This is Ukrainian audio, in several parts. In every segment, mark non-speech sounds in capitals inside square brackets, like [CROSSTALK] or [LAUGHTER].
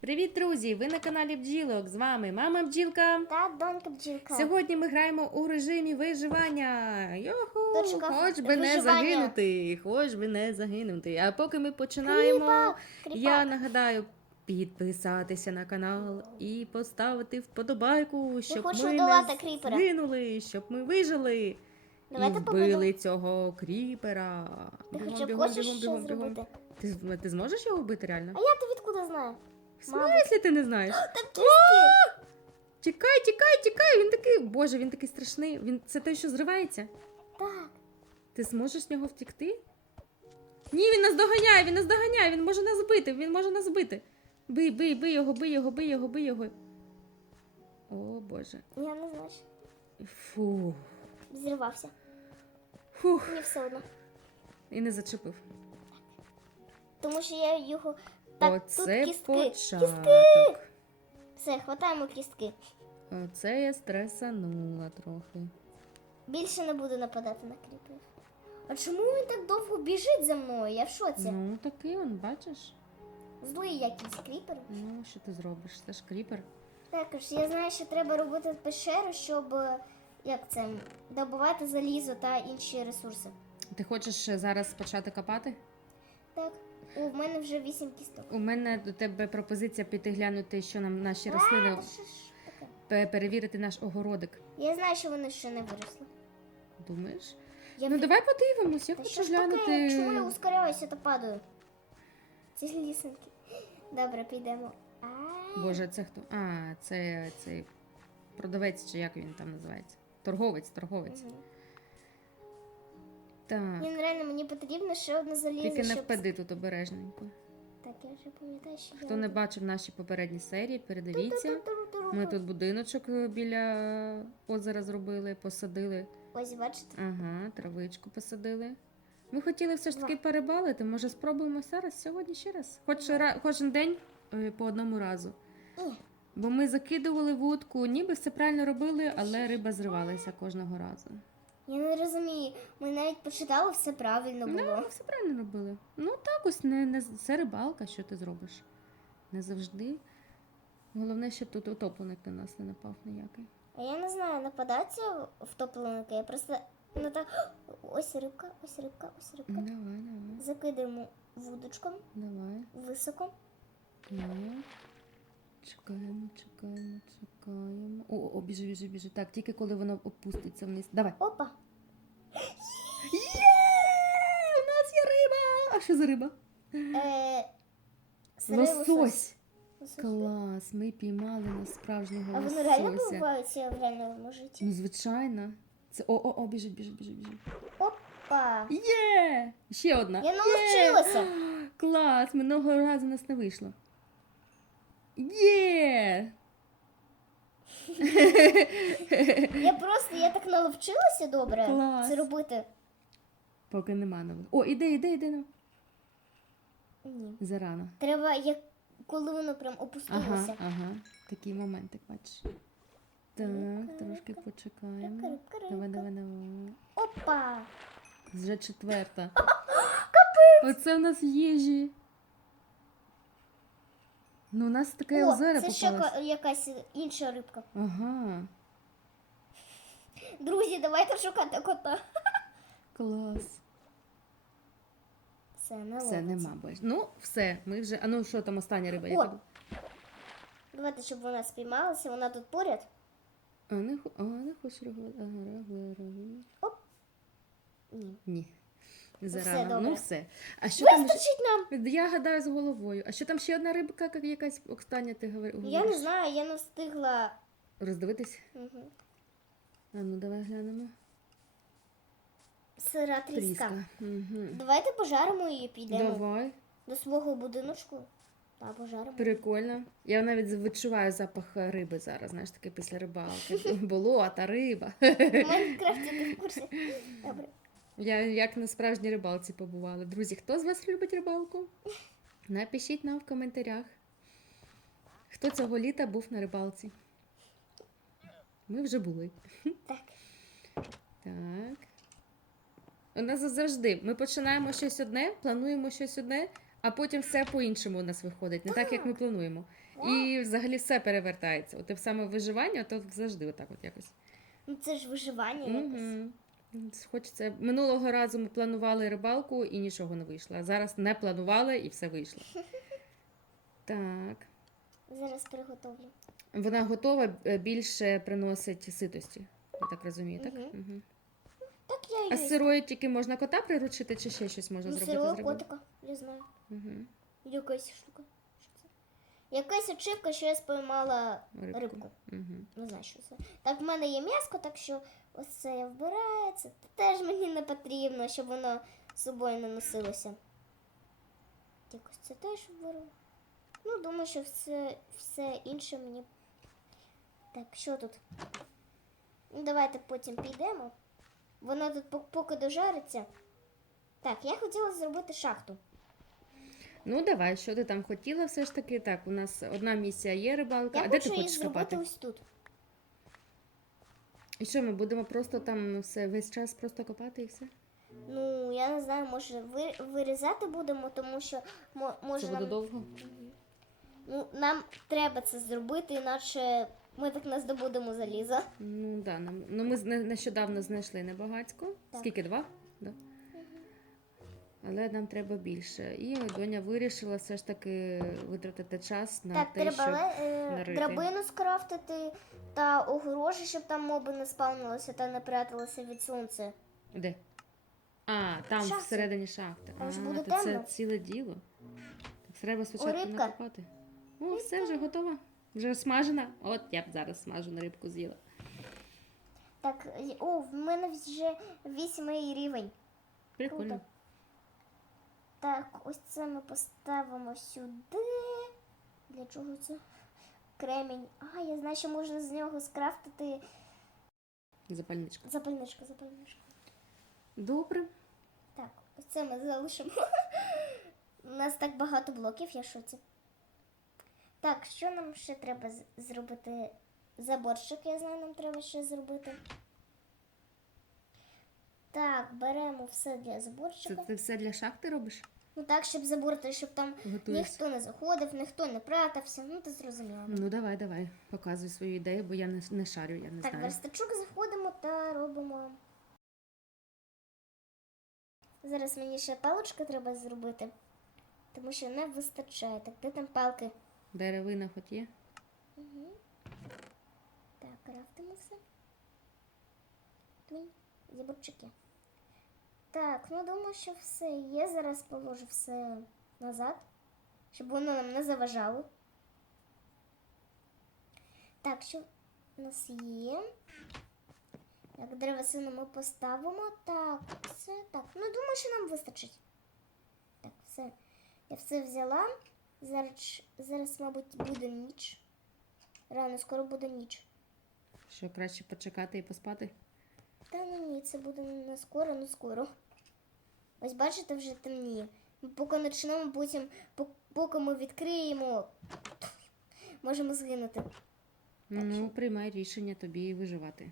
Привіт, друзі! Ви на каналі Бджілок. З вами мама бджілка. Та донька бджілка. Сьогодні ми граємо у режимі виживання. Йоху! Точка Хоч би не загинути, хоч би не загинути. А поки ми починаємо, Кріпак, кріпак. я нагадаю підписатися на канал і поставити вподобайку, щоб ми не кріпера. згинули, щоб ми вижили. Давайте і вбили цього кріпера. Ти Бігом, хоча бігом, хочеш бігом, бігом, бігом. Ти, ти зможеш його вбити реально? А я то відкуди знаю? В смислі ти не знаєш? Там кістки. Тікай, тікай, тікай! Він такий, боже, він такий страшний. Він це той, що зривається. Так. Ти зможеш з нього втікти? Ні, він нас доганяє, він нас доганяє, він може нас збити, він може нас збити. Бий, бий, бий його, бий його, бий його, бий його. О, боже. Я не знаю. Фу. Зірвався. Фух. Мені все одно. І не зачепив. Тому що я його. Так, Оце тут кістки. початок. Все, хватаємо кістки. Оце я стресанула трохи. Більше не буду нападати на кріперів. А чому він так довго біжить за мною? Я в шоці. Ну, такий он, бачиш? Злий якийсь кріпер. Ну, що ти зробиш? Це ж кріпер. Також я знаю, що треба робити пещеру, щоб як це добувати залізо та інші ресурси. Ти хочеш зараз почати копати? Так, в мене вже вісім кісток. У мене до тебе пропозиція піти глянути, що нам наші рослини що ж таке? пе- перевірити наш огородик. Я знаю, що вони ще не виросли. Думаєш? Я Ну від- давай подивимось, я Та хочу що ж таке? глянути. Чому я ускоряюся та падаю? Ці лісенки. Добре, підемо. А, Боже, це хто? А, це цей продавець, чи як він там називається? Торговець, торговець. мгм. Так. Ні, ну реально, мені потрібно ще одне залізо, Тільки не щоб... впади тут обережненько. Так, я вже пам'ятаю, що Хто не бачив наші попередні серії, передивіться. Ми тут будиночок е, біля озера зробили, посадили. Ось, бачите? Ага, травичку посадили. Ми хотіли все ж таки перебалити. Може, спробуємо зараз сьогодні ще раз? Хоч ра- кожен день е, по одному разу. Ні. Бо ми закидували вудку, ніби все правильно робили, але риба зривалася кожного разу. Я не розумію. Ми навіть почитали, все правильно Ну, було. ми все правильно робили. Ну так ось не, не це рибалка, що ти зробиш. Не завжди. Головне, щоб тут утопленик на нас не напав ніякий. А я не знаю, нападаться втопленника. Я просто ну так. [GASPS] Ось рибка, ось рибка, ось рибка. Давай, давай, Закидаємо вудочком давай. високо. Так. Чекаємо, чекаємо, чекаємо. О, о, біжи, біжи, біжи. Так, тільки коли воно опуститься вниз. Давай. Опа! Є! У нас є риба! А що за риба? Е, Лосось. Клас, ми піймали на справжнього А вони реально лосося. буваються в реальному житті? Ну, звичайно. Це о, о, о, біжить, біжить, біжить, біжить. Опа! Є! Ще одна. Я Є! навчилася. [GASPS] Клас, минулого разу у нас не вийшло. Є! Я просто я так наловчилася добре Клас. це робити. Поки нема новин. О, іде, іде, іде. ну. Ні. Зарано. Треба, як коли воно прям Ага, опустилося. ага. Такий моментик, бачиш. Так, трошки почекаємо. Рибка, рибка, рибка. Давай, давай, давай. Опа! Вже четверта. [LAUGHS] Оце в нас їжі. Ну, у нас таке О, озеро це ще попалось. ка- якась інша рибка. Ага, Друзі, давайте шукати кота. клас. Все, не Все, ловиться. нема більше. Ну, все, ми вже. А ну що там остання риба? О! Яка? була? Давайте, щоб вона спіймалася, вона тут поряд. А, не, хо- а, не хочеш реагувати. Ага, реагує. Ні. Ні. Все Зарано. добре. Ну все. А що там? Вистачить нам! Я гадаю з головою. А що там ще одна рибка, як якась остання ти говор- говориш? Я не знаю, я не встигла. Роздивитись? Угу. А ну давай глянемо. Сира тріска. Тріска. Угу. Давайте пожаримо її, підемо Давай. до свого будиночку. Та пожаримо. Прикольно. Я навіть відчуваю запах риби зараз, знаєш, таке після рибалки. [LAUGHS] Болота, риба. В Майнкрафті ти в курсі. Добре. Я як на справжній рибалці побувала. Друзі, хто з вас любить рибалку? Напишіть нам в коментарях. Хто цього літа був на рибалці? Ми вже були. Так. Так. У нас завжди ми починаємо щось одне, плануємо щось одне, а потім все по-іншому у нас виходить, не так, як ми плануємо. І взагалі все перевертається. От саме виживання, то завжди отак от якось. Ну це ж виживання якось. Угу. Хочеться. Минулого разу ми планували рибалку і нічого не вийшло. А зараз не планували і все вийшло. [LAUGHS] Так. Зараз приготовлю. Вона готова, е, більше приносить ситості. Я так розумію, так? Мгм. Угу. Так я і А з сирої тільки можна кота приручити, чи ще щось можна ну, зробити? сирого котика, не знаю. Угу. Якась штука. Якась очівка, що я спіймала Рибку. рибку. Угу. Не знаю, що це. Так, в мене є м'яско, так що ось це я вбираю. Це теж мені не потрібно, щоб воно з собою не носилося. Якось це теж вберу. Ну, думаю, що все, все інше мені. Так, що тут? Ну, давайте потім підемо. Воно тут поки дожариться. Так, я хотіла зробити шахту. Ну, давай, що ти там хотіла все ж таки? Так, у нас одна місія є рибалка. Я а де хочу ти хочеш зробити копати? ось тут. І що ми будемо просто там все весь час просто копати і все? Ну, я не знаю, може ви, вирізати будемо, тому що мо- може Це буде нам, довго? ну, нам треба це зробити, іначе ми так не здобудемо залізо. Ну да, нам ну ми з- нещодавно знайшли небагацько. Так. Скільки два? Але нам треба більше. І доня вирішила все ж таки витратити час на так, те, треба щоб е, нарити. драбину скрафтити та огорожі, щоб там моби не спавнилися та не пряталися від сонця. де? А, там Шахти. всередині шахти. Там ж а, буде то це темно. ціле діло. Так треба спочатку рибка. накопати. О, все вже готово. Вже смажена. От я б зараз смажену рибку з'їла. Так, о, в мене вже вісьмий рівень. Прикольно. Круто. Так, ось це ми поставимо сюди. Для чого це? Кремінь. А, я знаю, що можна з нього скрафтити Запальничка. запальничку, запальничку. Добре. Так, ось це ми залишимо. У нас так багато блоків, я шоці. Так, що нам ще треба зробити? Заборчик, я знаю, нам треба ще зробити. Так, беремо все для Це ти все для шахти робиш? Ну так, щоб заборити, щоб там Готуєш? ніхто не заходив, ніхто не пратався. Ну, ти зрозуміла. Ну давай, давай, показуй свою ідею, бо я не, не шарю, я не Так, знаю. верстачок заходимо та робимо. Зараз мені ще палочки треба зробити, тому що не вистачає. Так, де там палки? Деревина хоч є? Угу. Так, крафтимо все. Тунь, зіборчики. Так, ну думаю, що все є. Зараз положу все назад, щоб воно нам не заважало. Так, що у нас є? Так, древесину ми поставимо. Так, все так. Ну, думаю, що нам вистачить. Так, все. Я все взяла. Зараз, зараз мабуть, буде ніч. Рано, скоро буде ніч. Що краще почекати і поспати? Та ну ні, це буде не скоро, ну скоро. Ось бачите, вже темніє. Ми Поки почнемо, потім, поки ми відкриємо, можемо згинути. Ну, приймай рішення тобі виживати.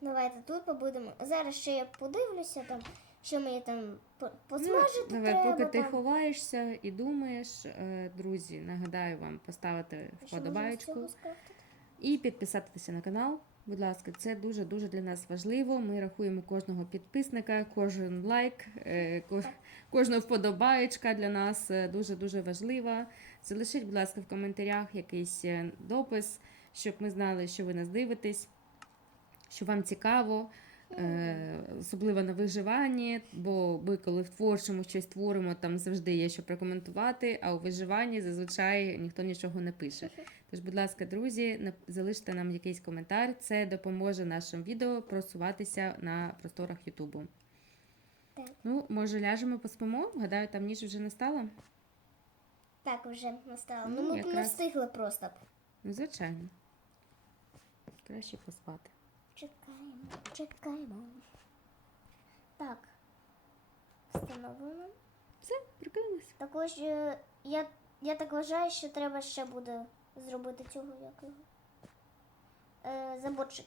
Давайте тут побудемо. Зараз ще я подивлюся, там, що мені там по- посмажити ну, давай, треба. поки ти там. ховаєшся і думаєш, е, друзі, нагадаю вам поставити скрафтити? і підписатися на канал. Будь ласка, це дуже дуже для нас важливо. Ми рахуємо кожного підписника, кожен лайк, е, ко- кожна вподобаєчка для нас дуже дуже важлива. Залишіть, будь ласка, в коментарях якийсь е, допис, щоб ми знали, що ви нас дивитесь, що вам цікаво. Е, особливо на виживанні, бо ми, коли в творчому щось творимо, там завжди є що прокоментувати, а у виживанні зазвичай ніхто нічого не пише. Тож, будь ласка, друзі, залиште нам якийсь коментар. Це допоможе нашим відео просуватися на просторах Ютубу. Так. Ну, може, ляжемо поспимо? Гадаю, там ніч вже не стала. Так, вже настало. Ну, Ну, ми б не якраз. встигли просто. Ну, звичайно. Краще поспати. Чекаємо, чекаємо. Так. Встановлено. Все, прикинулися. Також е, я, я так вважаю, що треба ще буде зробити цього як його. Е, заборчик.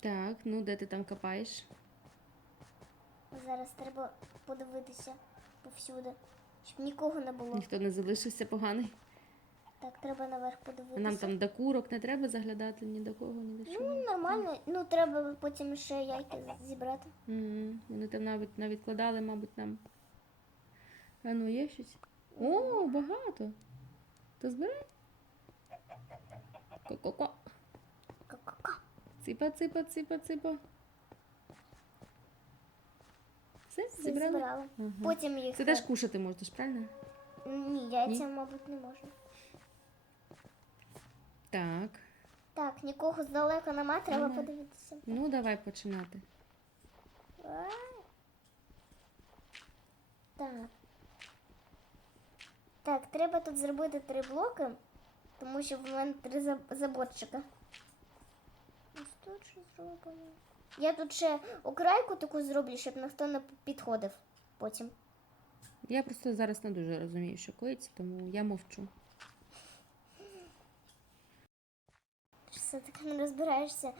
Так, ну де ти там копаєш? Зараз треба подивитися повсюди, щоб нікого не було. Ніхто не залишився поганий. Так, треба наверх подивитися. нам там до курок не треба заглядати ні до кого, ні до чого. Ну, нормально. Ну, треба потім ще яйки зібрати. Мгм. Вони там навіть навідкладали, мабуть, нам. А ну, є щось? О, багато. То збирай. Ко-ко-ко. Ка-ка-ка. Ципа, ципа, ципа, ципа. Все, Все зібрали? зібрали. Ага. Потім їх. Це теж кушати можеш, правильно? Ні, яйця, мабуть, не можна. Так. Так, нікого здалека нема, треба Нема. подивитися. Ну, давай починати. А. Так. Так, треба тут зробити три блоки, тому що в мене три заб- заборчика. Ось тут що зроблено. Я тут ще окрайку таку зроблю, щоб ніхто не підходив потім. Я просто зараз не дуже розумію, що коїться, тому я мовчу. Все таки не розбираєшся.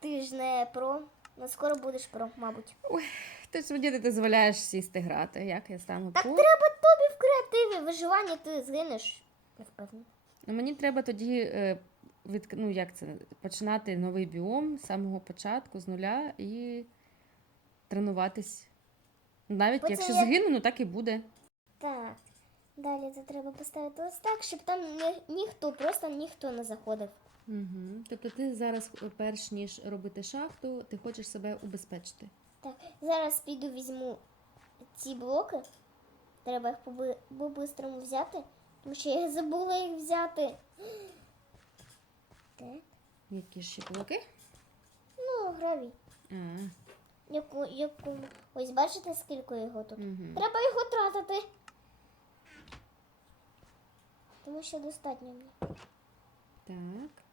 Ти ж не про. Ну, скоро будеш про, мабуть. Ти ж мені не дозволяєш сісти грати. Як я стану Так про? треба тобі в креативі, виживанні ти згинеш. Я впевнена. Ну, мені треба тоді е, від, ну, як це, починати новий біом з самого початку, з нуля і тренуватись. Навіть Потім якщо я- згину, ну так і буде. Так. Далі це треба поставити ось так, щоб там ні, ніхто, просто ніхто не заходив. Угу. Тобто ти зараз, е, перш ніж робити шахту, ти хочеш себе убезпечити. Так, зараз піду візьму ці блоки. Треба їх по-бистрому взяти, тому що я забула їх взяти. Так. Які ж ще блоки? Ну, гравій. А, Яку, яку... Ось бачите, скільки його тут? угу. Треба його тратити. Тому що достатньо мені. Так.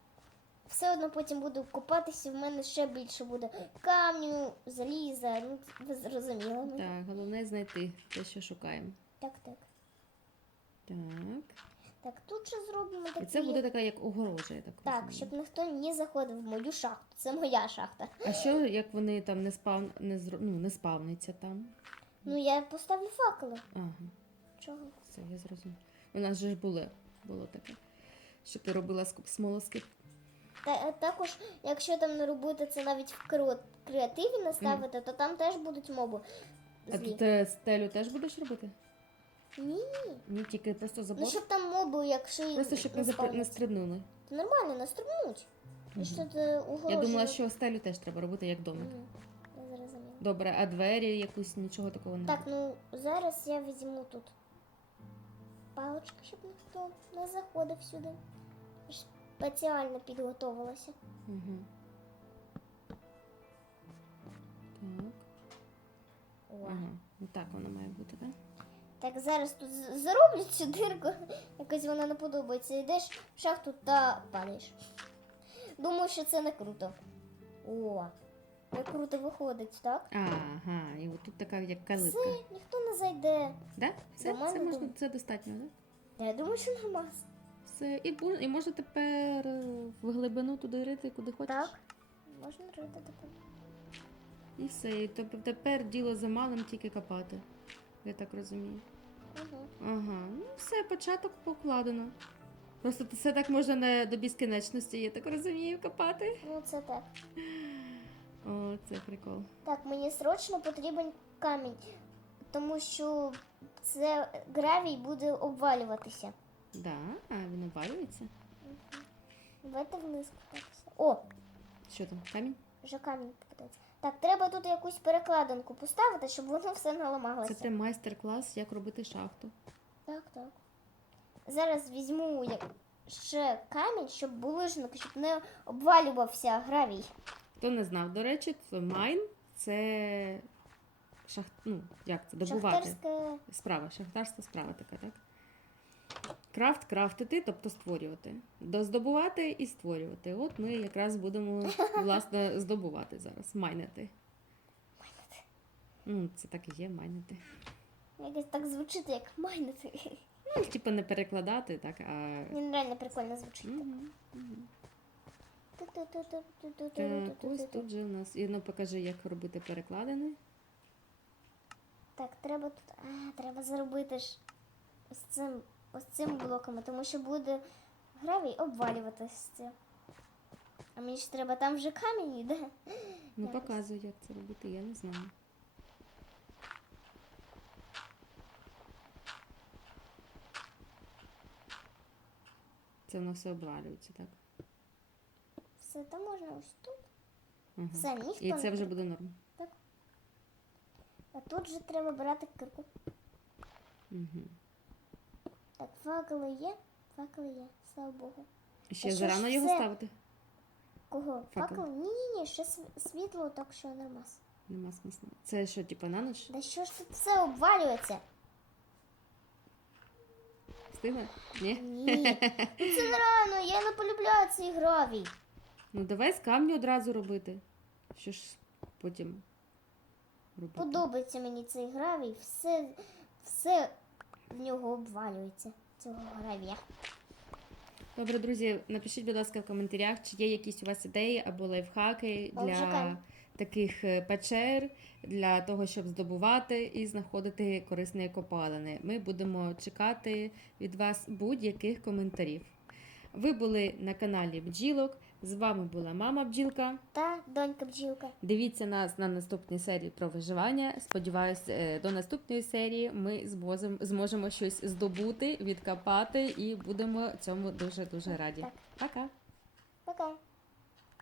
Все одно потім буду купатися, в мене ще більше буде камню, заліза, ну ви зрозуміли. мене. Так, головне знайти те, що шукаємо. Так, так. Так. Так, тут ще зробимо такі. І це буде така як огорожа, я так Так, щоб ніхто не заходив в мою шахту. Це моя шахта. А що, як вони там не спав... не, зро... ну, не спавняться там? Ну, я поставлю факели. Ага. Чого? Все, я зрозуміла. У нас же ж було, було таке, що ти робила з смолоскип. Та, е, також, якщо там не робити це навіть в креативі не ставити, то там теж будуть моби. А Злі. ти е, стелю теж будеш робити? Ні. Ні, тільки просто забор? Ну, щоб там моби, якщо Просто щоб не, запр... не стрибнули. То нормально, настрибнуть. І що ти угрожує. Я думала, що стелю теж треба робити як домик. Я зрозуміла. Добре, а двері якусь нічого такого не Так, ну зараз я візьму тут палички, щоб ніхто не заходив сюди. Спеціально підготовилася. Угу. Так. О. Ага. Ну так воно має бути, так? Так, зараз тут з- зароблю цю дирку. Якось вона не подобається. Йдеш в шахту та падаєш. Думаю, що це не круто. О, як круто виходить, так? Ага, і от тут така як калитка. Все, ніхто не зайде. Да? Все, це, можна, думаю. це достатньо, так? Я думаю, що нормас. Все. І, і можна тепер е, в глибину туди рити, куди хочеш. Так. Можна рити тепер. І все. І тепер діло за малим тільки копати. Я так розумію. Угу. Ага, ну все, початок покладено. Просто це так можна не до безкінечності, я так розумію, копати. Ну, це так. О, це прикол. Так, мені срочно потрібен камінь, тому що це гравій буде обвалюватися. Да, а він обвалюється. Давайте вниз кататися. О, Що там, камінь? вже камінь попадається. Так, треба тут якусь перекладинку поставити, щоб воно все не ламалося. Це прям майстер-клас, як робити шахту. Так, так. Зараз візьму як... ще камінь, щоб булижник, щоб не обвалювався гравій. Хто не знав, до речі, це майн це шахт... ну, як це, добувати. Шахтарське. Справа, шахтарська справа така, так? Крафт крафтити, тобто створювати. Доздобувати і створювати. От ми якраз будемо власне [LAUGHS] здобувати зараз. Майнити. Ну, це так і є, майнити. Якось так звучить, як майнити. Ну, типу не перекладати, так, а. Він реально прикольно звучить. Так, ось тут же у нас. І ну покажи, як робити перекладини. Так, треба тут. А, треба зробити ж ось цим, ось цими блоками, тому що буде гравій обвалюватися. А мені ж треба там вже камінь йде. Ну, показуй, як це робити, я не знаю. Це воно все обвалюється, так? Все, то можна ось тут. Ага. Все, ніхто І не це вже буде. норм. А тут же треба брати кирку. Угу. Так, факели є? Факели є, слава Богу. Ще зарано його все? ставити? Кого? Факел. Факел? Ні, ні, ні, ще світло, так що нормас. Нема смисла. Це що, типу, на ніч? Да що ж тут все обвалюється? Встигла? Ні? Ні. Ну це нереально, я не полюбляю цей гравій. Ну давай з камню одразу робити. Що ж потім робити? Подобається мені цей гравій, все, все в нього обвалюється. Цього гравія. Добре, друзі, напишіть, будь ласка, в коментарях, чи є якісь у вас ідеї або лайфхаки для таких е, печер, для того, щоб здобувати і знаходити корисні копалини. Ми будемо чекати від вас будь-яких коментарів. Ви були на каналі Бджілок. З вами була мама Бджілка. Та донька бджілка. Дивіться нас на наступній серії про виживання. Сподіваюсь, е, до наступної серії ми зможемо, зможемо щось здобути, відкопати і будемо цьому дуже дуже раді. Так. Пока! Пока.